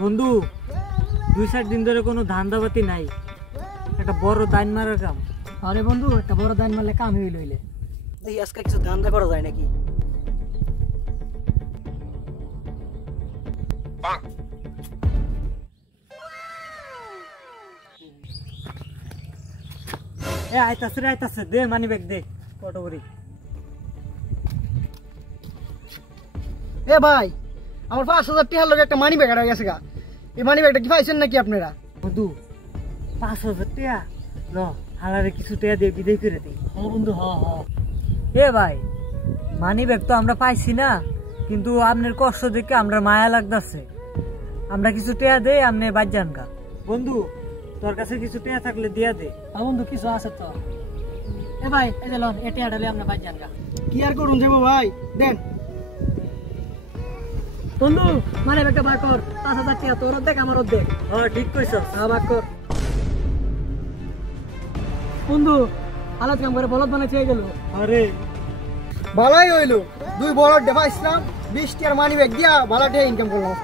বন্ধু 2-4 দিন ধরে কোনো ধান্দাবাতি নাই, একটা বড় দাইন মারার কাম। আরে বন্ধু একটা বড় দাইন মারলে কাম হইল হইলে দেখি আজকে কিছু ধান্দা করা যায় নাকি। আইতাছে দে মানি ব্যাগ দে কত করি। এ ভাই আমার 5,000 টাকার লগে একটা মানি ব্যাগ হারা গেছে গা। এই মানি ব্যাগটা কি পাইছেন নাকি আপনারা? বন্ধু 5,000 টাকা ল হালারে কিছু টাকা দিয়ে বিদায় করে দিই। ও বন্ধু হ হ। এ ভাই মানি ব্যাগ তো আমরা পাইছি না, কিন্তু আপনার কষ্ট দেখে আমরা মায়া লাগতেছে, আমরা কিছু টাকা দেই আপনি বাদ যান গা। বন্ধু তোর কাছে কিছু টাকা থাকলে দিয়া দে। বন্ধু কিছু আছে তো। এ ভাই এই যে লন এটি আডালে আমরা বাদ জানগা। কি আর করুন যাবো ভাই, দেন। বন্ধু মানে একটা বার কর, 5,000 টাকা তোর অর্ধেক আমার অর্ধেক। হ্যাঁ ঠিক কইছস। ভাগ কর। বন্ধু হালত কাম করে বলদ বানাই চেয়ে গেল। আরে ভালোই হইলো, 2 বড় ডেবা ইসলাম 20 টাকার মানি ব্যাগ দিয়া ভালো টাকা ইনকাম করলাম।